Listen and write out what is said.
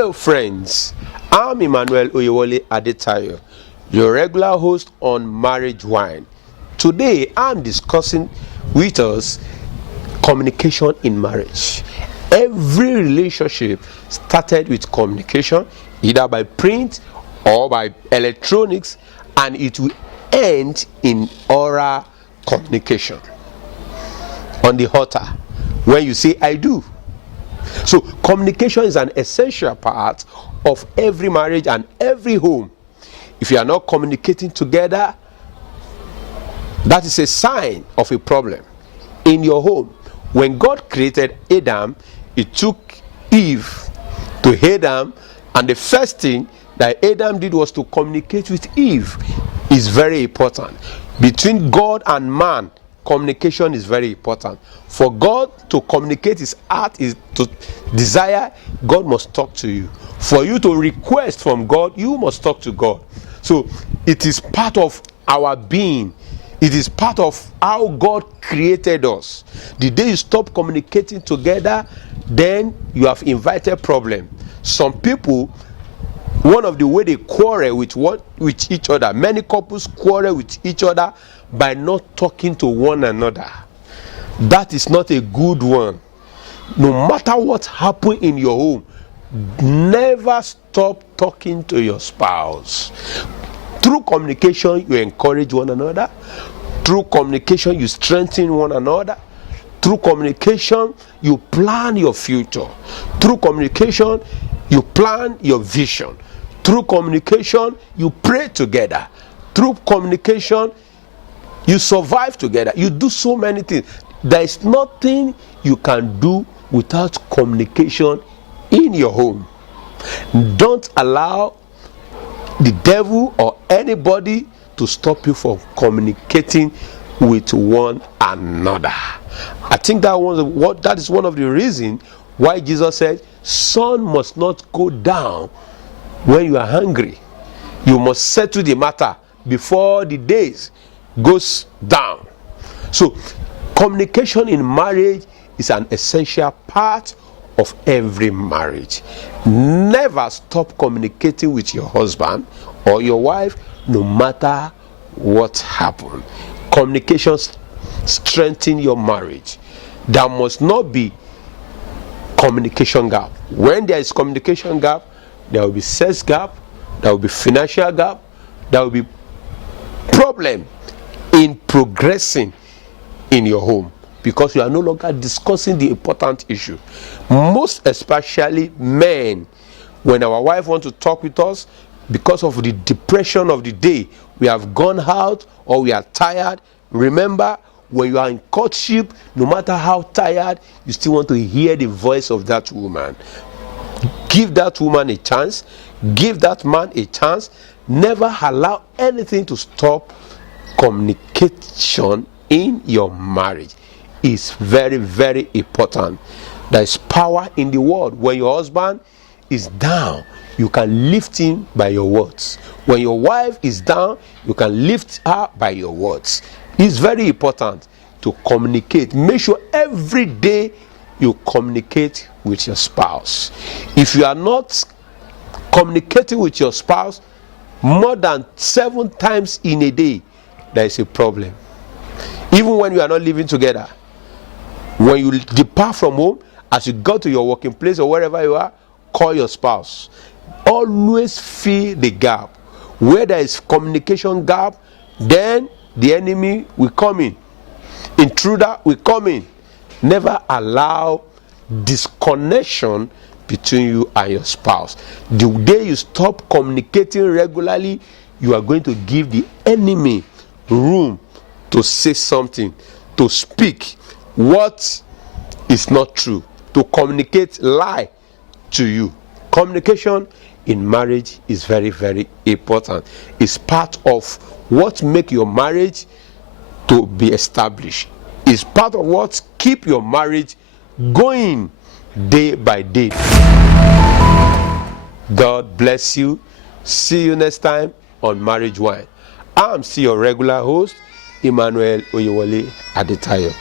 Hello friends, I'm Emmanuel Oyewole Adetayo, your regular host on Marriage Wine. Today I'm discussing with us communication in marriage. Every relationship started with communication, either by print or by electronics, and it will end in oral communication. On the altar, when you say I do. So communication is an essential part of every marriage and every home. If you are not communicating together, that is a sign of a problem in your home. When God created Adam, He took Eve to Adam, and the first thing that Adam did was to communicate with Eve. It's very important. Between God and man, communication is very important. For God to communicate His heart, is to desire, God must talk to you. For you to request from God, you must talk to God. So it is part of our being. It is part of how God created us. The day you stop communicating together, then you have invited problem. Some people, one of the way they quarrel with each other, many couples quarrel with each other by not talking to one another. That is not a good one. No matter what happens in your home, never stop talking to your spouse. Through communication, you encourage one another. Through communication, you strengthen one another. Through communication, you plan your future. Through communication, you plan your vision. Through communication, you pray together. Through communication, you survive together. You do so many things. There is nothing you can do without communication in your home. Don't allow the devil or anybody to stop you from communicating with one another. I think that is one of the reasons why Jesus said, "Sun must not go down when you are hungry. You must settle the matter before the days goes down." So communication in marriage is an essential part of every marriage. Never stop communicating with your husband or your wife, no matter what happens. Communication strengthens your marriage. There must not be communication gap. When there is communication gap, there will be sex gap, there will be financial gap, there will be problem in progressing in your home, because you are no longer discussing the important issue. Most especially men, when our wife wants to talk with us, because of the depression of the day, we have gone out or we are tired. Remember, when you are in courtship, no matter how tired, you still want to hear the voice of that woman. Give that woman a chance. Give that man a chance. Never allow anything to stop communication in your marriage. It's very, very important. There is power in the word. When your husband is down, you can lift him by your words. When your wife is down, you can lift her by your words. It's very important to communicate. Make sure every day you communicate with your spouse. If you are not communicating with your spouse more than 7 times in a day, there is a problem. Even when you are not living together, when you depart from home, as you go to your working place or wherever you are, call your spouse. Always fill the gap. Where there is communication gap, then the enemy will come in. Intruder will come in. Never allow disconnection between you and your spouse. The day you stop communicating regularly, you are going to give the enemy room to say something, to speak what is not true, to communicate lie to you. Communication in marriage is very, very important. It's part of what makes your marriage to be established. It's part of what keep your marriage going day by day. God bless you. See you next time on Marriage Wine. I'm still your regular host, Emmanuel Oyewole Adetayo.